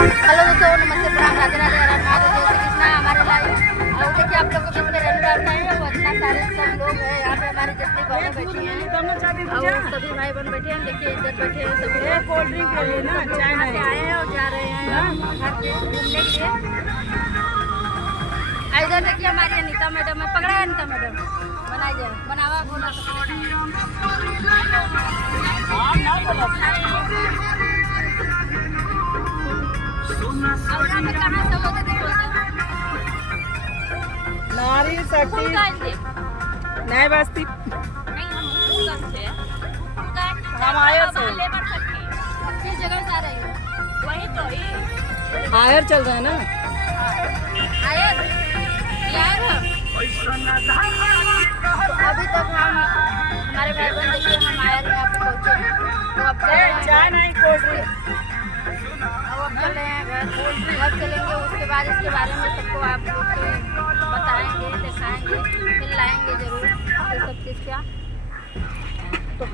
Hello दोस्तों, नमस्ते, प्रणाम, राधे राधे, हर हर महादेव, जय श्री कृष्णा। हमारे लाइव और देखिए आप लोग को बीच में रनवे आता है। वो इतना सारे सब लोग हैं यहाँ पे, हमारी जितनी बहनें बैठी हैं और सभी भाई बहन बैठे हैं। देखिए इधर बैठे हैं सभी, कोल्ड ड्रिंक ले लेना, चाय यहाँ से आए हैं और जा रहे हैं घर पे घूमने के लिए। इधर देखिए हमारी अनीता मैडम है, पकड़ा है अनीता मैडम, बनाई जाए बनावा बोला नारी शक्ति नए बस्ती। हम आयर से किस जगह से आ रही हो? वही तो ही आयर चल रहा है ना। आयर यार अभी तक हम हमारे भाई बहन देखिए हम आयर यहाँ पे पहुँचे हैं। तो अब चल रहे हैं चाय नहीं कोल्ड ड्रिंक। अब चल रहे हैं घर चलेंगे। उसके बाद इसके बारे में सबको आप लोग को बताएंगे, दिखाएंगे, फिर लाएंगे जरूर ये सब चीज़ क्या। तो